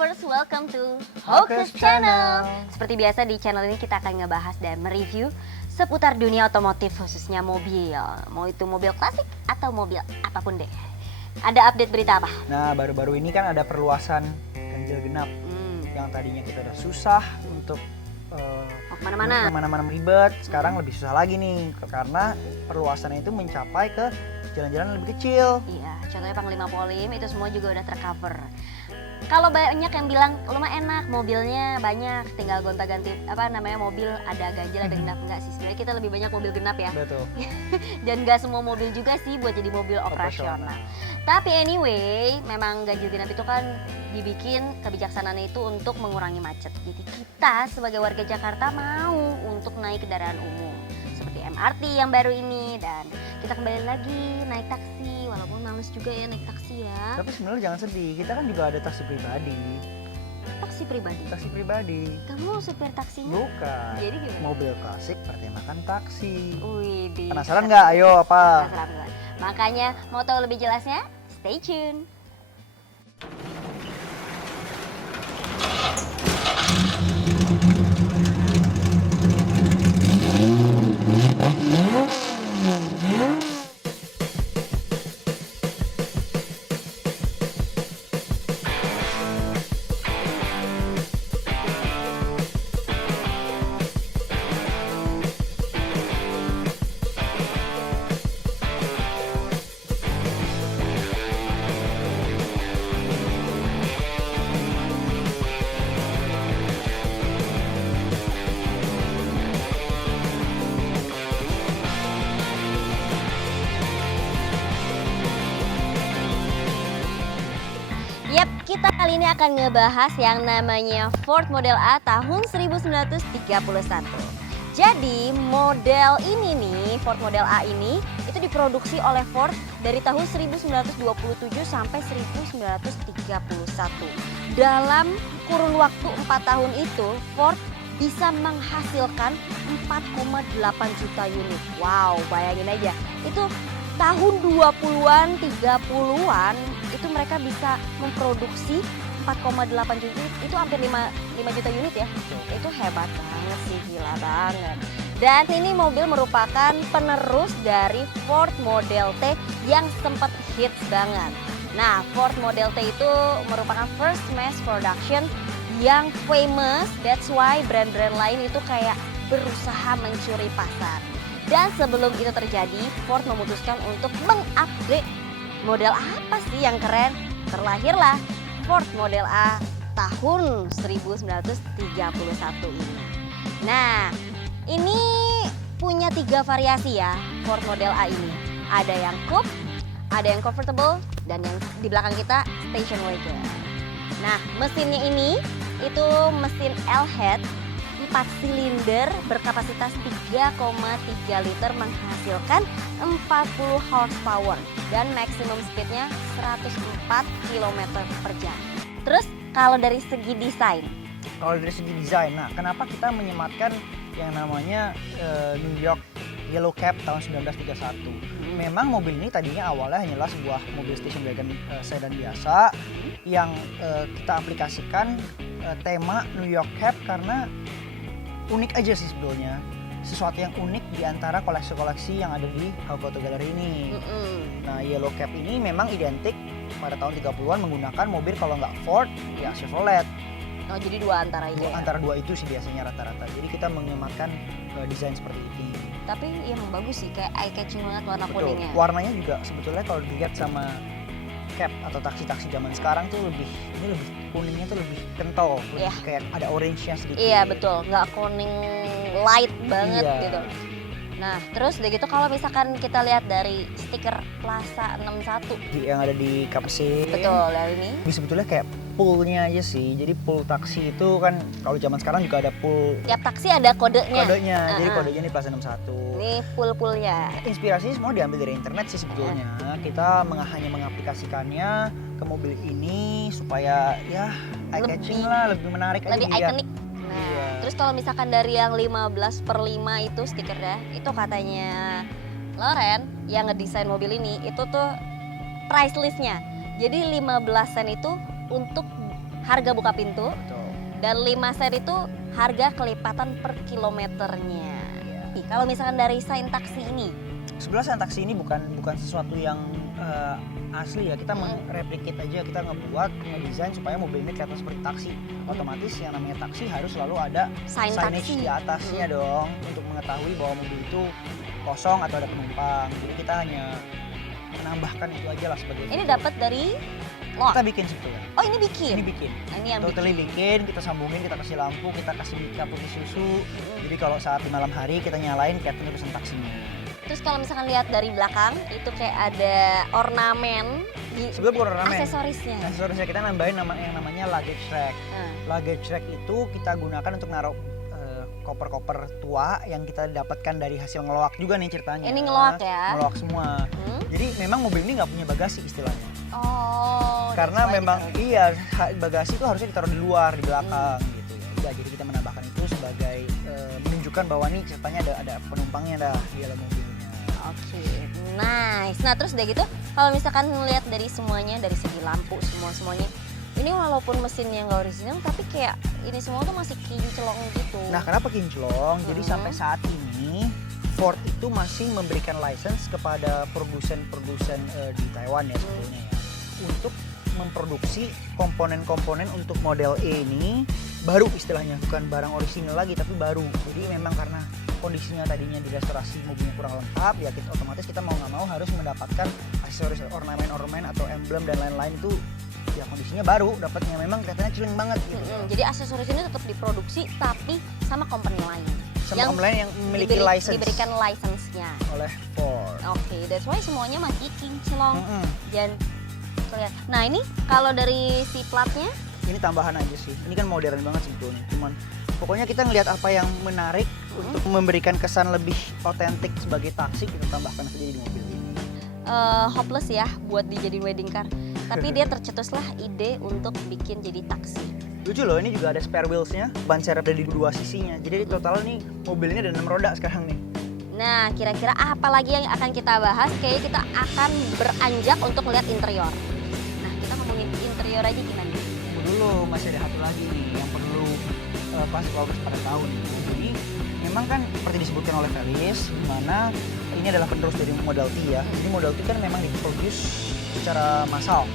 lovers, welcome to Hocus Hocus Channel. Channel. Seperti biasa di channel ini kita akan ngebahas dan mereview seputar dunia otomotif khususnya mobil. Mau itu mobil klasik atau mobil apapun deh. Ada update berita apa? Nah, baru-baru ini kan ada perluasan ganjil genap yang tadinya kita udah susah untuk Mau kemana-mana? kemana-mana ribet, sekarang lebih susah lagi nih karena perluasannya itu mencapai ke jalan-jalan lebih kecil. Iya, contohnya Panglima Polim itu semua juga udah tercover. Kalau banyak yang bilang lu mah enak, mobilnya banyak, tinggal gonta-ganti mobil ada ganjil ada genap, enggak sih, sebenarnya kita lebih banyak mobil genap ya. Betul. Dan nggak semua mobil juga sih buat jadi mobil operasional. Tapi anyway, memang ganjil genap itu kan dibikin kebijaksanaannya itu untuk mengurangi macet. Jadi kita sebagai warga Jakarta mau untuk naik kendaraan umum seperti MRT yang baru ini, dan kita kembali lagi naik taksi, walaupun males juga ya naik taksi ya. Tapi sebenarnya jangan sedih, kita kan juga ada taksi pribadi. Taksi pribadi. Taksi pribadi. Kamu supir taksinya? Bukan. Jadi gimana? Mobil klasik bertemakan taksi. Wih, Penasaran nggak? Ayo apa? Penasaran banget. Makanya mau tahu lebih jelasnya? Stay tune. Yap, kita kali ini akan ngebahas yang namanya Ford Model A tahun 1931. Jadi model ini nih, Ford Model A ini itu diproduksi oleh Ford dari tahun 1927 sampai 1931. Dalam kurun waktu 4 tahun itu, Ford bisa menghasilkan 4,8 juta unit. Wow, bayangin aja. Itu tahun 20-an, 30-an itu mereka bisa memproduksi 4,8 juta, itu hampir 5 juta unit ya. Itu hebat banget sih, gila banget. Dan ini mobil merupakan penerus dari Ford Model T yang sempat hits banget. Nah, Ford Model T itu merupakan first mass production yang famous, that's why brand-brand lain itu kayak berusaha mencuri pasar. Dan sebelum itu terjadi, Ford memutuskan untuk mengupgrade model apa sih yang keren? Terlahirlah Ford Model A tahun 1931 ini. Nah, ini punya 3 variasi ya Ford Model A ini. Ada yang coupe, ada yang comfortable, dan yang di belakang kita station wagon. Nah, mesinnya ini itu mesin L-head 4 silinder berkapasitas 3,3 liter menghasilkan 40 horsepower dan maksimum speednya 104 km per jam. Terus kalau dari segi desain? Kalau dari segi desain, nah kenapa kita menyematkan yang namanya New York Yellow Cab tahun 1931? Memang mobil ini tadinya awalnya hanyalah sebuah mobil station wagon sedan biasa yang kita aplikasikan tema New York Cab karena unik aja sih sebetulnya. Sesuatu yang unik di antara koleksi-koleksi yang ada di Hauk Auto Gallery ini. Nah, Yellow Cab ini memang identik pada tahun 30-an menggunakan mobil kalau nggak Ford, ya Chevrolet. Oh, jadi dua antara itu ya? Antara dua itu sih biasanya rata-rata. Jadi kita menyematkan desain seperti ini. Tapi yang bagus sih, kayak eye catching banget warna Betul. kuningnya. Warnanya juga sebetulnya kalau dilihat sama cab atau taksi-taksi zaman sekarang tuh lebih kuningnya tuh lebih kental, lebih kayak ada orange-nya sedikit. Iya betul, nggak kuning light banget gitu. Nah, terus udah gitu kalau misalkan kita lihat dari stiker Plaza 61 yang ada di kap mesin. Betul, dari ini. Ini sebetulnya kayak poolnya aja sih. Jadi pool taksi itu kan kalau zaman sekarang juga ada pool. Tiap taksi ada kodenya. Jadi kodenya di Plaza 61. Ini pool-poolnya. Inspirasinya semua diambil dari internet sih sebetulnya. Kita hanya mengaplikasikannya ke mobil ini supaya ya eye catching lah, lebih menarik aja. Lebih ikonik. Nah, terus kalau misalkan dari yang 15/5 itu stikernya, itu katanya Loren yang ngedesain mobil ini, itu tuh price listnya. Jadi 15 sen itu untuk harga buka pintu. Betul. Dan 5 sen itu harga kelipatan per kilometernya. Iya. Kalau misalkan dari Shine Taxi ini, Sebenarnya Shine Taxi ini bukan sesuatu yang asli ya, kita mereplicate aja, kita ngedesain supaya mobil ini kelihatan seperti taksi. Otomatis yang namanya taksi harus selalu ada Shine signage Taxi di atasnya dong, untuk mengetahui bahwa mobil itu kosong atau ada penumpang. Jadi kita hanya menambahkan itu aja lah sebagai ini dapat dari lot. kita bikin sebetulnya. Oh, ini bikin. Ini bikin. Ini yang Totally bikin, kita sambungin, kita kasih lampu, kita kasih mika putih susu. Jadi kalau saat di malam hari kita nyalain kelihatan tulisan taksinya. Terus kalau misalkan lihat dari belakang itu kayak ada ornamen di Sebenarnya bukan ornamen. aksesorisnya. Aksesorisnya kita nambahin yang namanya luggage rack. Nah, Luggage rack itu kita gunakan untuk naruh koper-koper tua yang kita dapatkan dari hasil ngeloak juga nih ceritanya. ini ngeloak ya. Ngeloak semua. Hmm? Jadi memang mobil ini nggak punya bagasi istilahnya. Oh, Karena that's why memang ditaruh. iya bagasi itu harusnya ditaruh di luar, di belakang gitu ya. Udah, jadi kita menambahkan itu sebagai menunjukkan bahwa nih ceritanya ada penumpangnya dah di dalam mobilnya. Oke, nice. Nah terus udah gitu, kalau misalkan melihat dari semuanya, dari segi lampu semuanya, ini walaupun mesinnya nggak original, tapi kayak ini semua tuh masih kinclong gitu. Nah, kenapa kinclong? Jadi Mhm. sampai saat ini Ford itu masih memberikan license kepada produsen-produsen di Taiwan ya sebetulnya ya, untuk memproduksi komponen-komponen untuk model E ini baru istilahnya, bukan barang orisinal lagi tapi baru. Jadi memang karena kondisinya tadinya di restorasi mobilnya kurang lengkap ya, kita otomatis kita mau nggak mau harus mendapatkan aksesoris ornamen atau emblem dan lain-lain itu ya kondisinya baru dapatnya, memang kelihatannya chilling banget gitu. Jadi aksesoris ini tetap diproduksi tapi sama company lain. Sama Yang komplain yang memiliki license diberikan license-nya. oleh Ford. Oke, that's why semuanya masih kinclong Mm-mm. dan kelihatan. Nah ini kalau dari si platnya, Ini tambahan aja sih. Ini kan modern banget sebetulnya. Cuman pokoknya kita ngelihat apa yang menarik untuk memberikan kesan lebih otentik sebagai taksi, kita tambahkan aja di mobil ini. hopeless ya buat dijadiin wedding car. Tapi dia tercetuslah ide untuk bikin jadi taksi. Lucu loh, ini juga ada spare wheels-nya, ban serep dari dua sisinya. Jadi total nih mobil ini ada 6 roda sekarang nih. Nah, kira-kira apa lagi yang akan kita bahas? Kayaknya kita akan beranjak untuk lihat interior. Nah, kita ngomongin interior aja gimana? Tunggu dulu, masih ada satu lagi nih yang perlu pasti kalau pada tahun. Jadi memang kan seperti disebutkan oleh Felis, di mana ini adalah penerus dari Model T ya. Jadi Model T kan memang diproduce secara massal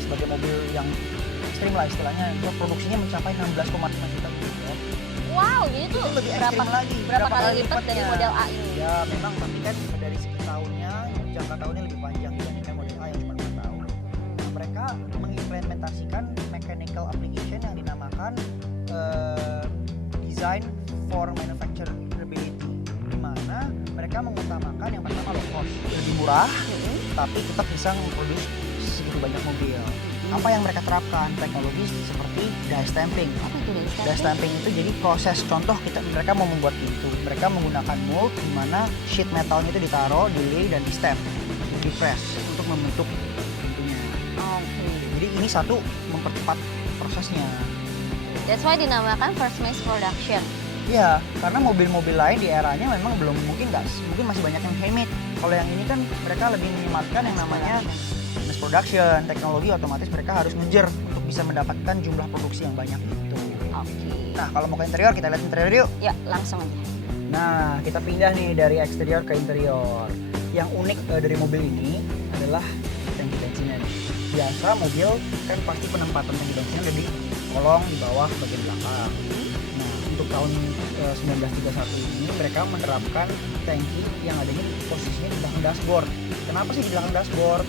sebagai mobil yang ekstrim lah istilahnya. Produksinya mencapai 16,5 juta unit ya. Wow, jadi tuh Itu lebih berapa ekstrim lagi. berapa kali lipat dari lipatnya. model A ini? Ya memang, tapi kan dari segi tahunnya, jangka tahunnya lebih panjang dibandingkan model A yang cuma 4 tahun. Nah, mereka mengimplementasikan mechanical application yang dinamakan design for manufacturability, di mana mereka mengutamakan yang pertama low cost, lebih murah, tapi tetap bisa memproduksi segitu banyak mobil. Apa yang mereka terapkan? Teknologi seperti die stamping. Apa itu dari Die stamping itu jadi proses, contoh mereka mau membuat pintu, mereka menggunakan mold di mana sheet metalnya itu ditaruh, di-lay dan di-stamp, di-press untuk membentuk pintunya. Oke. Jadi ini satu mempercepat prosesnya. That's why dinamakan first mass production. Iya, karena mobil-mobil lain di eranya memang belum mungkin masih banyak yang handmade. Kalau yang ini kan mereka lebih menyematkan yang namanya mass production, teknologi, otomatis mereka harus ngejar untuk bisa mendapatkan jumlah produksi yang banyak itu. Oke. Nah, kalau mau ke interior, kita lihat interior yuk. Ya, langsung aja. Nah, kita pindah nih dari eksterior ke interior. Yang unik dari mobil ini adalah tangki bensinnya nih. Biasa mobil kan pasti penempatan tangki bensinnya ada di kolong di bawah bagian belakang. Nah, untuk tahun 1931 ini mereka menerapkan tangki yang adanya di posisinya di belakang dashboard. Kenapa sih di belakang dashboard?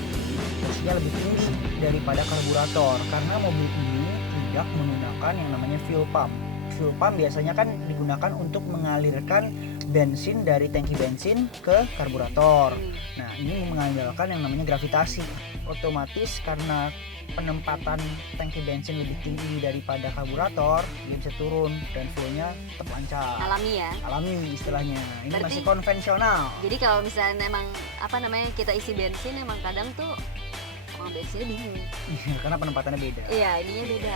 Posisinya lebih tinggi daripada karburator karena mobil ini tidak menggunakan yang namanya fuel pump. Fuel pump biasanya kan digunakan untuk mengalirkan bensin dari tangki bensin ke karburator. Nah, ini mengandalkan yang namanya gravitasi. Otomatis karena penempatan tangki bensin lebih tinggi daripada karburator, dia bisa turun dan flow-nya tetap lancar. Alami ya. Alami istilahnya. Ini Berarti- masih konvensional. Jadi kalau misalnya emang kita isi bensin emang kadang tuh orang bensinnya bingung. Karena penempatannya beda. Iya, ininya beda.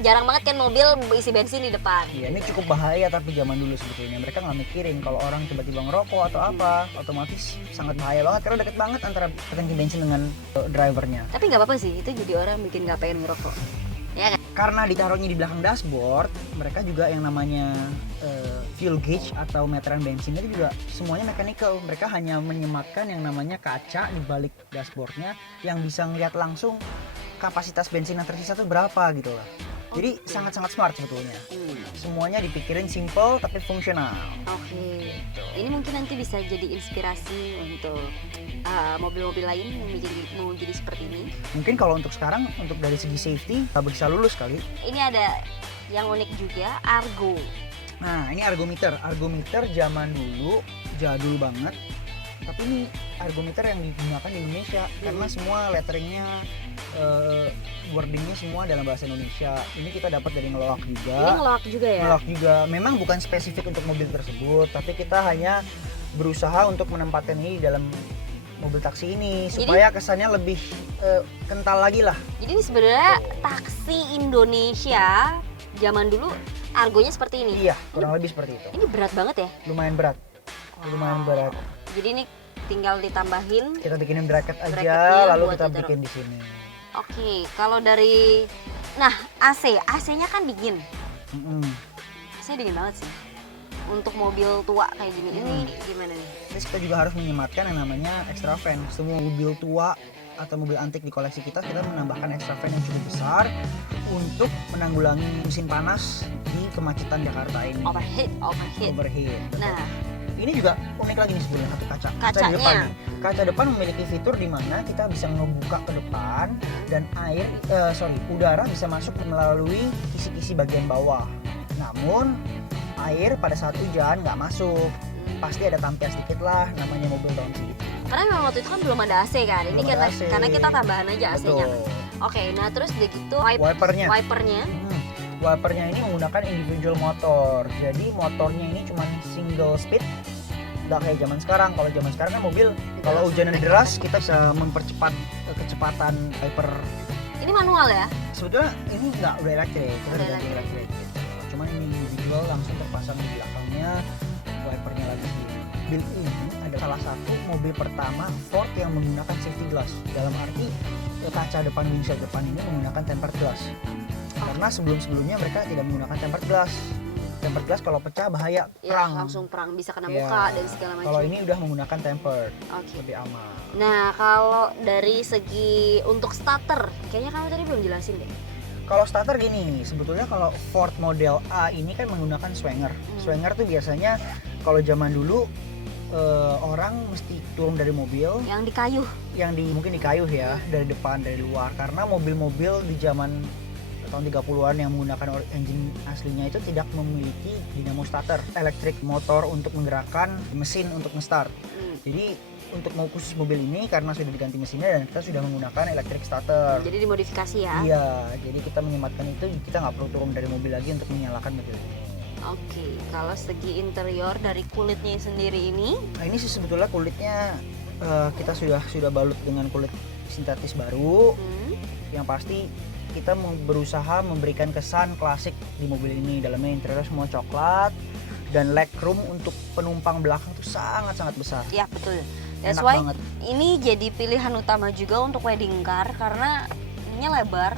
Jarang banget kan mobil isi bensin di depan. Iya, ini cukup bahaya tapi zaman dulu sebetulnya mereka nggak mikirin kalau orang tiba-tiba ngerokok atau apa, otomatis sangat bahaya banget karena deket banget antara tangki bensin dengan drivernya. Tapi nggak apa-apa sih, itu jadi orang bikin nggak pengen ngerokok. Ya kan? Karena ditaruhnya di belakang dashboard, mereka juga yang namanya fuel gauge atau meteran bensin itu juga semuanya mechanical. Mereka hanya menyematkan yang namanya kaca di balik dashboardnya yang bisa ngeliat langsung kapasitas bensin yang tersisa itu berapa gitu lah. Jadi sangat-sangat smart sebetulnya. Semuanya dipikirin simple tapi fungsional. Oke. Ini mungkin nanti bisa jadi inspirasi untuk mobil-mobil lain yang mau jadi seperti ini. Mungkin kalau untuk sekarang, untuk dari segi safety, tak bisa lulus kali. Ini ada yang unik juga, Argo. Nah, ini argometer. Argometer zaman dulu, jadul banget. Tapi ini argometer yang digunakan di Indonesia karena semua letteringnya, wordingnya semua dalam bahasa Indonesia. Ini kita dapat dari ngeloak juga. Ini ngeloak juga ya? Ngeloak juga. Memang bukan spesifik untuk mobil tersebut, tapi kita hanya berusaha untuk menempatkan ini di dalam mobil taksi ini supaya kesannya lebih kental lagi lah. Jadi ini sebenarnya taksi Indonesia zaman dulu argonya seperti ini. Iya, kurang lebih seperti itu. Ini berat banget ya? Lumayan berat. Lumayan berat. Jadi ini tinggal ditambahin. Kita bikinin bracket aja, Bracketnya lalu buat kita ditaruh. bikin di sini. Oke, kalau dari AC-nya kan dingin. AC dingin banget sih. Untuk mobil tua kayak gini, ini gimana nih? Terus kita juga harus menyematkan yang namanya extra fan. Semua mobil tua atau mobil antik di koleksi kita menambahkan extra fan yang cukup besar untuk menanggulangi musim panas di kemacetan Jakarta ini. Overheat. Overheat. Nah, ini juga unik lagi nih sebenarnya satu kaca. Kaca di Kacanya. depan nih. Kaca depan memiliki fitur di mana kita bisa ngebuka ke depan dan udara bisa masuk melalui kisi-kisi bagian bawah. Namun air pada saat hujan nggak masuk. Pasti ada tampias sedikit lah, namanya mobil tahun segitu. karena memang waktu itu kan belum ada AC kan. Ini Belum ada AC. karena kita tambahan aja AC-nya. Betul. Oke, nah terus udah gitu Wipernya. wipernya. Wipernya ini menggunakan individual motor. Jadi motornya ini cuma single speed. Nggak kayak zaman sekarang. Kalau zaman sekarang kan mobil kalau hujan deras kita bisa mempercepat kecepatan wiper. Ini manual ya? Sebetulnya ini nggak udah elektrik, kita Udah ganti elektrik. Cuman ini individual langsung terpasang di belakangnya, wipernya lagi built in. Ada salah satu mobil pertama Ford yang menggunakan safety glass. Dalam arti kaca depan windshield depan ini menggunakan tempered glass. Karena sebelum-sebelumnya mereka tidak menggunakan tempered glass. Tempered glass kalau pecah bahaya, Ya, perang. langsung perang, bisa kena Ya. muka dan segala macam. Kalau ini udah menggunakan tempered, Oke. lebih aman. Nah, kalau dari segi untuk starter, kayaknya kamu tadi belum jelasin deh. Kalau starter gini, sebetulnya kalau Ford model A ini kan menggunakan swanger. Swanger tuh biasanya kalau zaman dulu orang mesti turun dari mobil, Yang di kayu. mungkin di kayu ya, dari depan, dari luar. Karena mobil-mobil di zaman tahun 30-an yang menggunakan engine aslinya itu tidak memiliki dinamo starter, elektrik motor untuk menggerakkan mesin untuk nge-start. Jadi untuk mau khusus mobil ini karena sudah diganti mesinnya dan kita sudah menggunakan electric starter. Jadi dimodifikasi ya. Iya, jadi kita menyematkan itu, kita nggak perlu turun dari mobil lagi untuk menyalakan mobil ini. Oke, kalau segi interior dari kulitnya sendiri ini, Nah ini sih sebetulnya kulitnya kita sudah balut dengan kulit sintetis baru. Yang pasti kita berusaha memberikan kesan klasik di mobil ini. Dalamnya interior semua coklat dan legroom untuk penumpang belakang itu sangat-sangat besar. ya betul. That's Enak why banget. ini jadi pilihan utama juga untuk wedding car karena ininya lebar,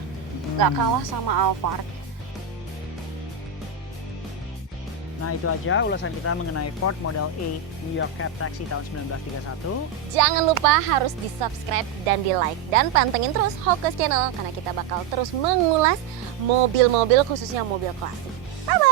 nggak kalah sama Alphard. Nah itu aja ulasan kita mengenai Ford Model A New York Cab Taxi tahun 1931. Jangan lupa harus di subscribe dan di like dan pantengin terus Hawkers Channel karena kita bakal terus mengulas mobil-mobil khususnya mobil klasik. Bye bye.